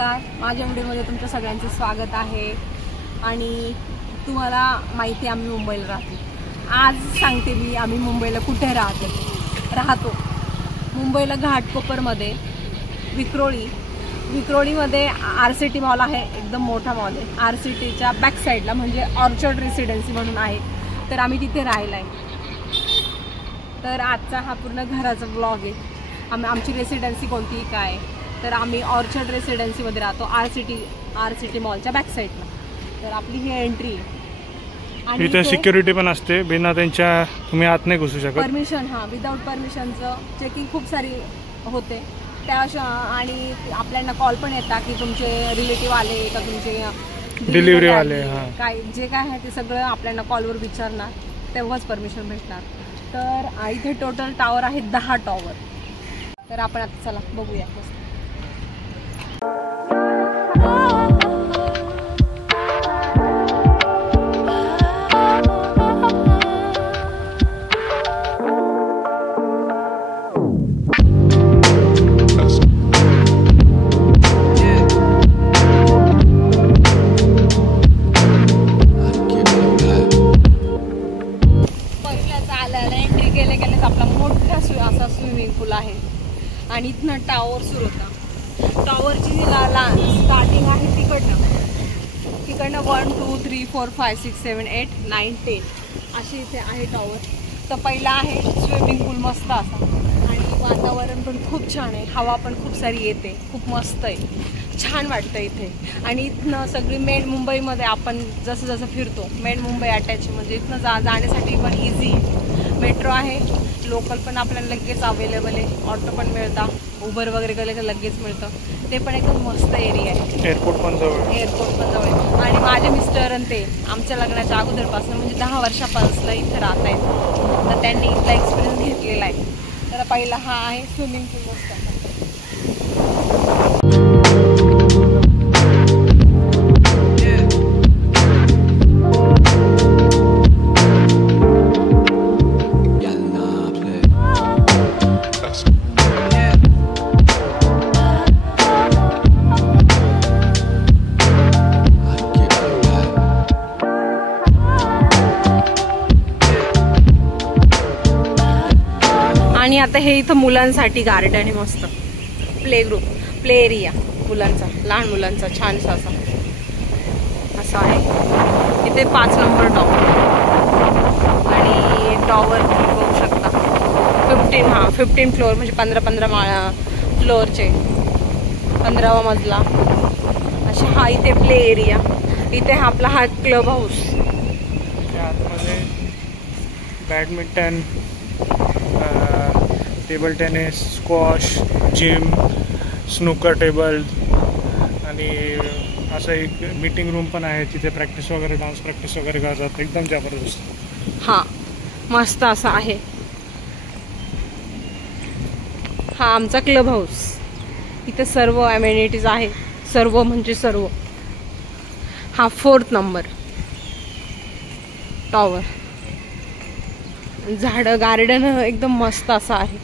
नमस्कार, माझ्या व्हिडिओमध्ये तुमचं सगळ्यांचं स्वागत आहे। आणि तुम्हाला माहिती आहे आम्ही मुंबईला राहतो। आज सांगते मी आम्ही मुंबईला कुठे राहतो। मुंबईला घाटकोपरमध्ये विक्रोळीमध्ये RCT मॉल आहे, एकदम मोठा मॉल आहे। RCTच्या बॅक साईडला म्हणजे ऑर्चर्ड रेसिडेन्सी म्हणून आहे, तर आम्ही तिथे राहिला आहे। तर आजचा हा पूर्ण घराचा व्लॉग आहे। आमची रेसिडेन्सी कोणती काय, तर आम्ही ऑर्चर्ड रेसिडेन्सीमध्ये राहतो, RCT मॉलच्या बॅक साईडला। तर आपली ही एंट्री आणि इथे सिक्युरिटी पण असते, बिना त्यांच्या तुम्ही आत नाही घुसू शकत। परमिशन विदाउट परमिशनचं चेकिंग खूप सारी होते त्या, आणि आपल्याला कॉल पण येतात की तुमचे रिलेटिव्ह आले का, तुमचे डिलिव्हरी आले, काय जे काय आहे ते सगळं आपल्याला कॉलवर विचारणार, तेव्हाच परमिशन भेटणार। तर इथे टोटल टावर आहेत 10 टॉवर। तर आपण आता चला बघूया। स्विमिंग पूल आहे आणि इथनं टावर सुरू होता। टॉवरची स्टार्टिंग आहे तिकडनं 1 2 3 4 5 6 7 8 9 10 अशी इथे आहे टॉवर। तर पहिला आहे स्विमिंग पूल मस्त असा, आणि वातावरण पण खूप छान आहे, हवा पण खूप सारी येते, खूप मस्त आहे, छान वाटतं इथे। आणि इथनं सगळी मेन मुंबईमध्ये आपण जसं जसं फिरतो, मेन मुंबई अटॅच म्हणजे इथनं जाण्यासाठी पण इझी आहे। मेट्रो आहे, लोकल पण आपल्याला लगेच अवेलेबल आहे, ऑटो पण मिळतात, उबर वगैरे गेले तर लगेच मिळतं। ते पण एकदम मस्त एरिया आहे। एअरपोर्ट पण जवळ आहे। आणि माझे मिस्टर आणि ते आमच्या लग्नाच्या अगोदरपासून म्हणजे 10 वर्षापासून इथे राहत आहेत, तर त्यांनी इथला एक्सपिरियन्स घेतलेला आहे। तर पहिला हा आहे स्विमिंग पूल मस्त। आणि आता हे इथं मुलांसाठी गार्डन आहे, मस्त प्ले एरिया मुलांचा, लहान मुलांचा छानसा असा आहे। इथे 5 नंबर टॉवर, आणि टॉवर बघू शकता 15 फ्लोअर म्हणजे 15 फ्लोअरचे 15वा मजला अशा। हा इथे प्ले एरिया, इथे आपला हा club house, badminton, table tennis, squash, gym, snooker table, आणि असं एक मीटिंग रूम पण आहे, तिथे प्रॅक्टिस वगैरे, डान्स प्रॅक्टिस वगैरे करतात, एकदम जबरदस्त। हा मस्त असा आहे, हा आमचा क्लब हाऊस। इथे सर्व अमेनिटीज आहे, सर्व म्हणजे सर्व। हा 4th नंबर टॉवर, झाडं, गार्डन एकदम मस्त असं आहे।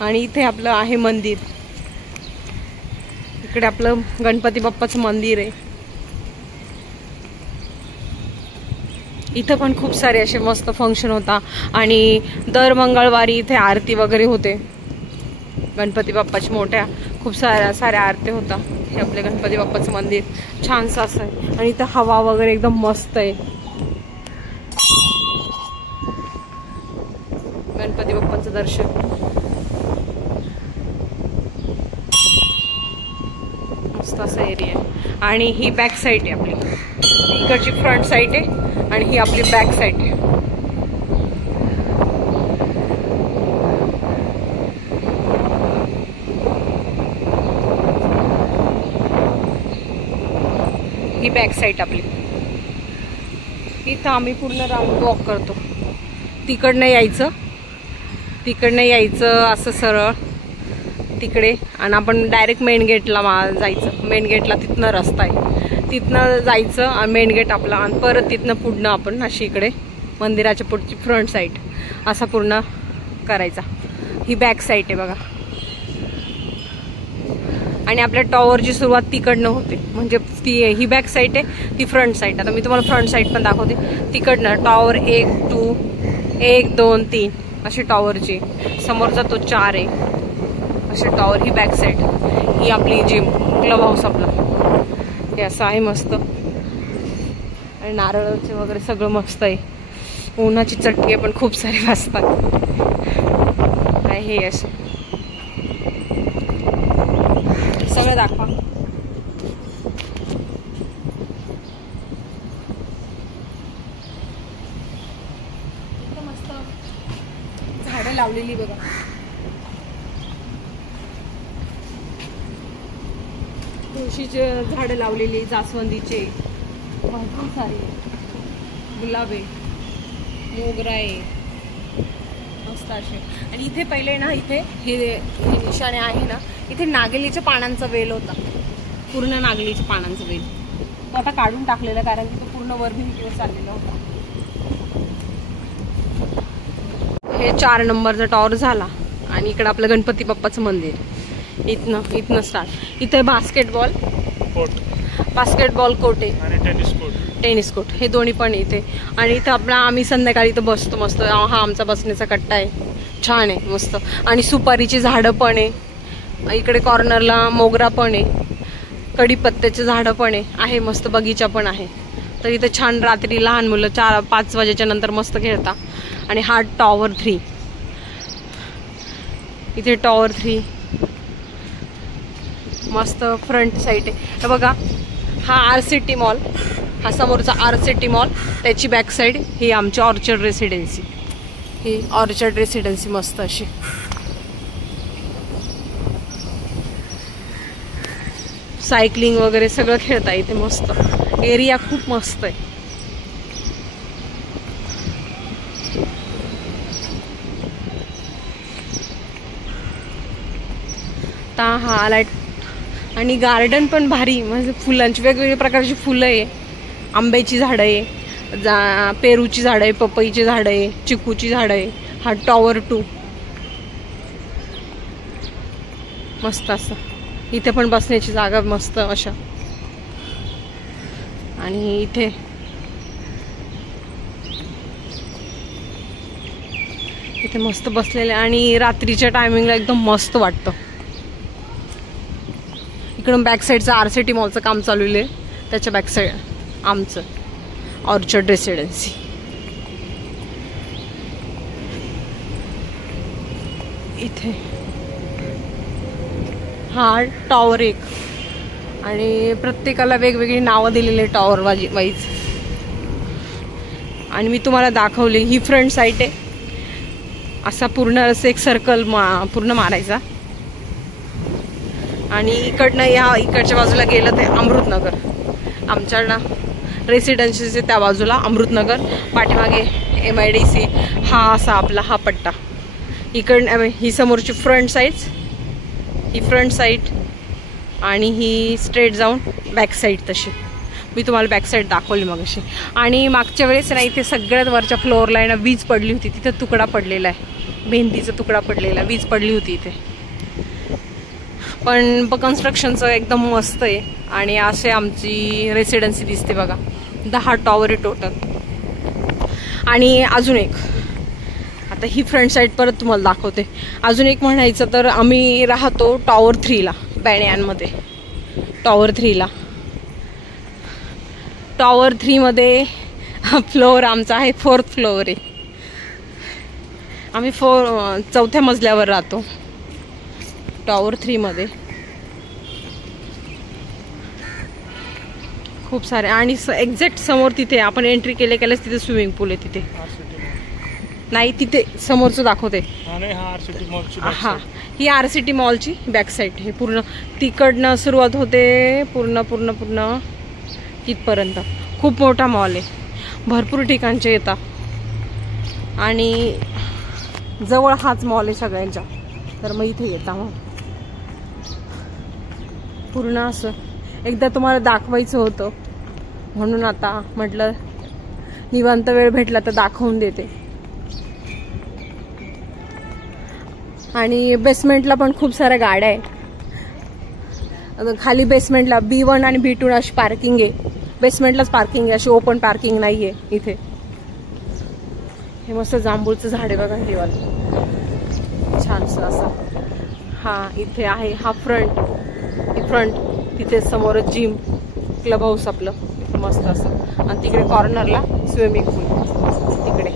आणि इथे आपलं आहे मंदिर, इकडे आपलं गणपती बाप्पाचं मंदिर आहे। इथं पण खूप सारे असे मस्त फंक्शन होता, आणि दर मंगळवारी इथे आरती वगैरे होते गणपती बाप्पाची, मोठ्या खूप साऱ्या आरत्या होता। हे आपले गणपती बाप्पाचं मंदिर छानसं असं आहे, आणि इथं हवा वगैरे एकदम मस्त आहे। गणपती बाप्पाचं दर्शन मस्त असा एरिया आहे। आणि ही बॅक साईड आहे आपली, इकडची फ्रंट साईड आहे आणि ही आपली बॅक साईड आहे। ही बॅक साईड आपली। इथं आम्ही पूर्ण राऊंड वॉक करतो, तिकडनं यायचं असं सरळ तिकडे, आणि आपण डायरेक्ट मेन गेटला जायचं। मेन गेटला तिथनं रस्ता आहे, तिथनं जायचं आणि मेन गेट आपला, आणि परत तिथनं पुढनं आपण अशी इकडे मंदिराच्या पुढची फ्रंट साईड असा पूर्ण करायचा। ही बॅक साईड आहे बघा। आणि आपल्या टॉवरची सुरुवात तिकडनं होते. म्हणजे ती ही बॅक साईड आहे, ती फ्रंट साईड. आता मी तुम्हाला फ्रंट साईड पण दाखवते. तिकडनं टॉवर 1, 2, 3 अशी टॉवरची. समोरचा तो 4 आहे असे टॉवर. ही बॅक साईड, ही आपली जिम, क्लब हाऊस आपला. हे असं आहे मस्त. आणि नारळाचे वगैरे सगळं मस्त आहे. उन्हाची चटके पण खूप सारे वाजतात. हे असे सगळं दाखवा. मस्त झाडं लावलेली बघा. तुळशीचे झाडं लावलेली, जास्वंदीचे भरपूर सारे, गुलाबे, मोगरा आहे मस्त असे. आणि इथे पहिले ना इथे हे निशाणे आहे ना, इथे नागलीच्या पानांचा वेल होता, पूर्ण नागलीच्या पानांचा वेल. तो आता काढून टाकलेला कारण की तो पूर्ण वर्मिंग चाललेला होता. हे 4 नंबरचा टॉवर झाला. आणि इकडं आपलं गणपती बाप्पाचं मंदिर. इथनं स्टार्ट. इथे बास्केटबॉल कोर्ट आहे आणि टेनिस कोर्ट हे दोन्ही पण इथे. आणि इथं आपला आम्ही संध्याकाळी इथं बसतो मस्त. हा आमचा बसण्याचा कट्टा आहे, छान आहे मस्त. आणि सुपारीची झाडं पण आहे. इकडे कॉर्नरला मोगरा पण आहे, कडीपत्त्याचे झाडं पण आहे मस्त. बगीचा पण आहे. तर इथं छान रात्री लहान मुलं 4-5 वाजेच्या नंतर मस्त खेळता. आणि हा टॉवर 3, इथे टॉवर 3 मस्त फ्रंट साईड आहे. हे बघा, हा RCT मॉल, हा समोरचा RCT मॉल, त्याची बॅक साईड ही आमची ऑर्चर्ड रेसिडेन्सी. ही ऑर्चर्ड रेसिडेन्सी मस्त अशी. सायकलिंग वगैरे सगळं खेळता इथे मस्त. एरिया खूप मस्त आहे. हा आलाय. आणि गार्डन पण भारी, म्हणजे फुलांची वेगवेगळ्या प्रकारची फुलं आहे. आंब्याची झाडं आहे, पेरूची झाडं आहे, पपईची झाडं आहे, चिकूची झाडं आहे. हा टॉवर 2 मस्त असं. इथे पण बसण्याची जागा मस्त अशा. आणि इथे मस्त बसलेले. आणि रात्रीच्या टायमिंगला एकदम मस्त वाटतं. इकडून बॅक साईडचं RCT मॉलचं काम चालू आहे, त्याच्या बॅक साईड आमचं ऑर्चर्ड रेसिडेन्सी. इथे हा टॉवर 1. आणि प्रत्येकाला वेगवेगळी नावं दिलेली टॉवर वाईज. आणि मी तुम्हाला दाखवली ही फ्रंट साईड आहे. असा पूर्ण असं एक सर्कल पूर्ण मारायचा. आणि इकडनं इकडच्या बाजूला गेलं ते अमृतनगर, आमच्या ना रेसिडेन्सीचे त्या बाजूला अमृतनगर. पाठीमागे MIDC. हा असा आपला हा पट्टा. इकडनं ही समोरची फ्रंट साईड आणि ही स्ट्रेट जाऊन बॅक साईड. तशी मी तुम्हाला बॅक साईड दाखवली मग अशी. आणि मागच्या वेळेस ना इथे सगळ्यात वरच्या फ्लोअरला आहे ना वीज पडली होती. तिथं तुकडा पडलेला आहे, भिंतीचा तुकडा पडलेला, वीज पडली होती इथे. पण कन्स्ट्रक्शनचं एकदम मस्त आहे. आणि असे आमची रेसिडेन्सी दिसते बघा. 10 टॉवर आहे टोटल. आणि अजून एक, आता ही फ्रंट साईड परत तुम्हाला दाखवते. अजून एक म्हणायचं तर आम्ही राहतो टॉवर 3ला, बॅणियानमध्ये. टॉवर 3ला, टॉवर 3मध्ये फ्लोअर आमचा आहे 4th फ्लोअर आहे. आम्ही 4थ्या मजल्यावर राहतो टॉवर 3मध्ये. खूप सारे. आणि एक्झॅक्ट समोर तिथे आपण एंट्री केल्याच तिथे स्विमिंग पूल आहे. तिथे नाही, तिथे समोरचं दाखवते. हा, ही RCT मॉलची बॅक साईड. हे पूर्ण तिकडनं सुरुवात होते पूर्ण तिथपर्यंत. खूप मोठा मॉल आहे, भरपूर ठिकाणचे येतात. आणि जवळ हाच मॉल आहे सगळ्यांच्या, तर मग इथे येता. मग पूर्ण असं एकदा तुम्हाला दाखवायचं होतं, म्हणून आता म्हटलं निवांत वेळ भेटला तर दाखवून देते. आणि बेसमेंटला पण खूप साऱ्या गाड्या आहेत. खाली बेसमेंटला B1 आणि B2 अशी पार्किंग आहे. बेसमेंटलाच पार्किंग आहे, अशी ओपन पार्किंग नाहीये इथे. हे मस्त जांभूळचं झाड आहे बघा, हे वाला छानसं असं. हा इथे आहे हा फ्रंट. तिथे समोरच जिम क्लब हाऊस आपलं मस्त असं. आणि तिकडे कॉर्नरला स्विमिंग पूल तिकडे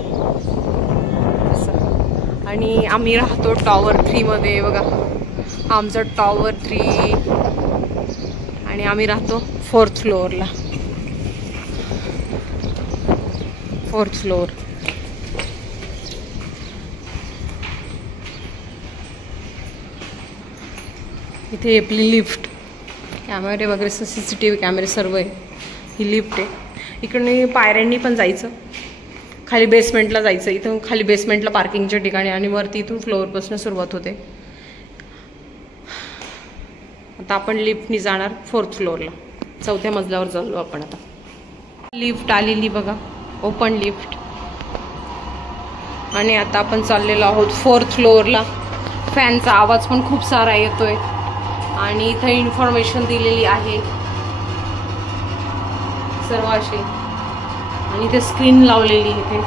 असं. आणि आम्ही राहतो टॉवर 3 मध्ये बघा. आमचं टॉवर 3 आणि आम्ही राहतो 4th फ्लोअरला. 4th floor. इथे आपली लिफ्ट, कॅमेरे वगैरे CCTV कॅमेरे सर्व आहे. ही लिफ्ट आहे. इकडे पायऱ्यांनी पण जायचं, खाली बेसमेंटला जायचं. इथून खाली बेसमेंटला पार्किंगच्या ठिकाणी आणि वरती इथून फ्लोअरपासून सुरुवात होते. आता आपण लिफ्टनी जाणार 4th फ्लोअरला. 4थ्या मजल्यावर चाललो आपण आता. लिफ्ट आलेली बघा, ओपन लिफ्ट. आणि आता आपण चाललेलो आहोत 4th फ्लोअरला. फॅनचा आवाज पण खूप सारा येतोय आणि इथे इन्फॉर्मेशन दिलेली आहे सर्व अशी. आणि इथे स्क्रीन लावलेली इथे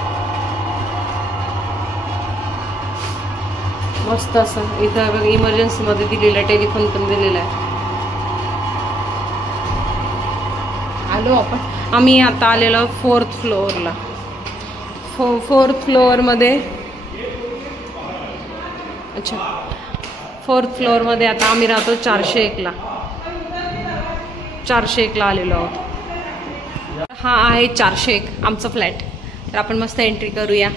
मस्त असं. इथं बघा इमर्जन्सी मध्ये दिलेलं आहे, टेलिफोन पण दिलेला आहे. आलो आपण. आम्ही आता आलेलो 4th फ्लोअरला. 4th फ्लोअरमध्ये अच्छा 4th फ्लोअरमध्ये आता आम्ही राहतो 401ला. 401ला आलेलो आहोत. हा आहे 401 आमचा फ्लॅट. तर आपण मस्त एंट्री करूया.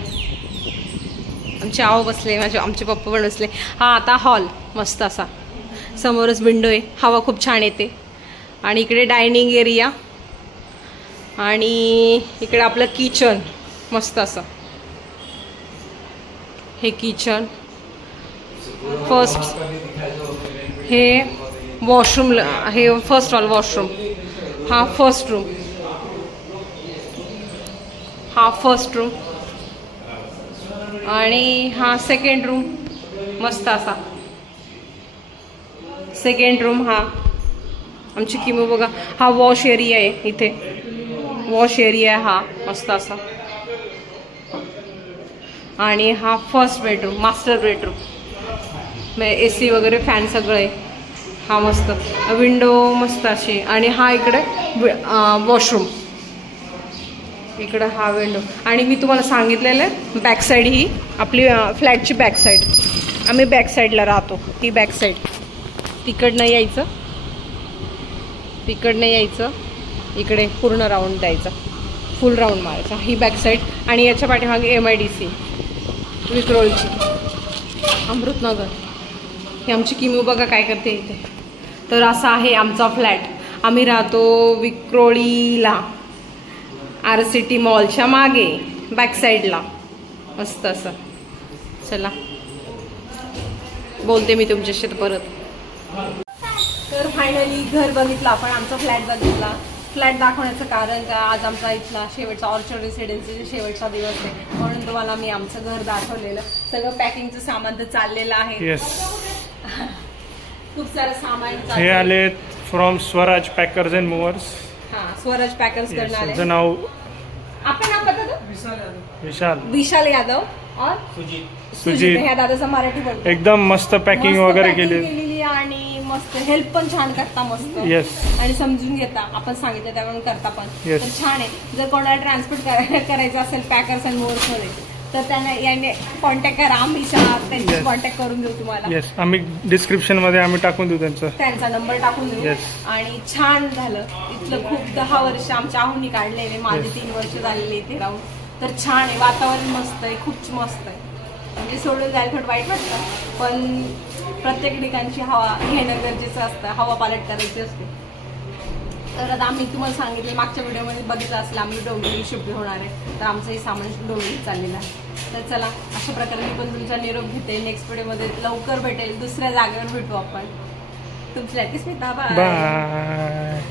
आमचे आहो बसले, आमचे पप्पा पण बसले. हा आता हॉल मस्त असा. समोरच विंडो आहे, हवा खूप छान येते. आणि इकडे डायनिंग एरिया आणि इकडे आपलं किचन मस्त असं. हे किचन. फर्स्ट हे वॉशरूम, हे फर्स्ट हॉल वॉशरूम. हा फर्स्ट रूम. हा फर्स्ट रूम. आणि हा सेकंड रूम मस्त असा. Second room. हा आमची किमो बघा. हा वॉश एरिया आहे, इथे वॉश एरिया हा मस्त असा. आणि हा first bedroom, master bedroom. AC वगैरे फॅन सगळं आहे. हा मस्त विंडो मस्त अशी. आणि हा इकडे वॉशरूम. इकडं हा विंडो. आणि मी तुम्हाला सांगितलेलं आहे बॅक साईड ही आपली फ्लॅटची बॅक साईड. आम्ही बॅक साईडला राहतो. ती बॅक साईड. तिकडनं यायचं, तिकडनं यायचं, इकडे पूर्ण राऊंड द्यायचा, फुल राऊंड मारायचा. ही बॅक साईड. आणि याच्या पाठीमागे MIDC विक्रोळची, अमृतनगर. ही आमची किमू बघा काय करते इथे. तर असा आहे आमचा फ्लॅट. आम्ही राहतो विक्रोळीला, RCT मॉलच्या मागे बॅक साईडला मस्त असं. चला बोलते मी तुमच्याशी परत. तर फायनली घर बघितलं आपण, आमचा फ्लॅट बघितला. फ्लॅट दाखवण्याचं कारण का आज आमचा इथला शेवटचा ऑर्चर्ड रेसिडेन्सीचा शेवटचा दिवस आहे, म्हणून तुम्हाला मी आमचं घर दाखवलेलं. सगळं पॅकिंगचं सामान तर चाललेलं आहे. खूप सारं सामान. हे आले from Swaraj packers and movers. हा स्वराज पॅकर्स करणार आहे. नाव आपलं नाव बता. विशाल यादव और सुजीत. ह्या दादाचा मराठी बोलतो. एकदम मस्त पॅकिंग वगैरे केलेली आणि मस्त हेल्प पण छान करता मस्त. आणि समजून घेता आपण सांगितलं त्यामुळे करता पण. तर छान आहे. जर कोणाला ट्रान्सपोर्ट करायचं असेल पॅकर्स अँड मूव्हर्स मध्ये तर त्यांना याने कॉन्टॅक्ट करा. आम्ही त्यांची कॉन्टॅक्ट करून देऊ तुम्हाला. आम्ही डिस्क्रिप्शन मध्ये आम्ही टाकून देऊ त्यांचा नंबर टाकून देऊ. आणि छान झालं इथलं. खूप 10 वर्ष आमच्या आहुनी काढलेले, माझे 3 वर्ष झालेले इथे राहून. तर छान आहे. वातावरण मस्त आहे, खूप मस्त आहे. म्हणजे सोडून जायला थोडं वाईट वाटतं, पण प्रत्येक ठिकाणची हवा घेणं गरजेचं असतं. हवा पालट करायची असते. तर आता आम्ही तुम्हाला सांगितले मागच्या व्हिडिओमध्ये बघितलं असेल आम्ही डोंबिवली शिफ्ट होणार आहे. तर आमचंही सामान डोंबिवली चाललेलं आहे. तर चला अशा प्रकारे मी पण तुमचा निरोप घेते. नेक्स्ट व्हिडिओमध्ये लवकर भेटेल, दुसऱ्या जागेवर भेटू आपण. तुमच्या स्मिता. बाय.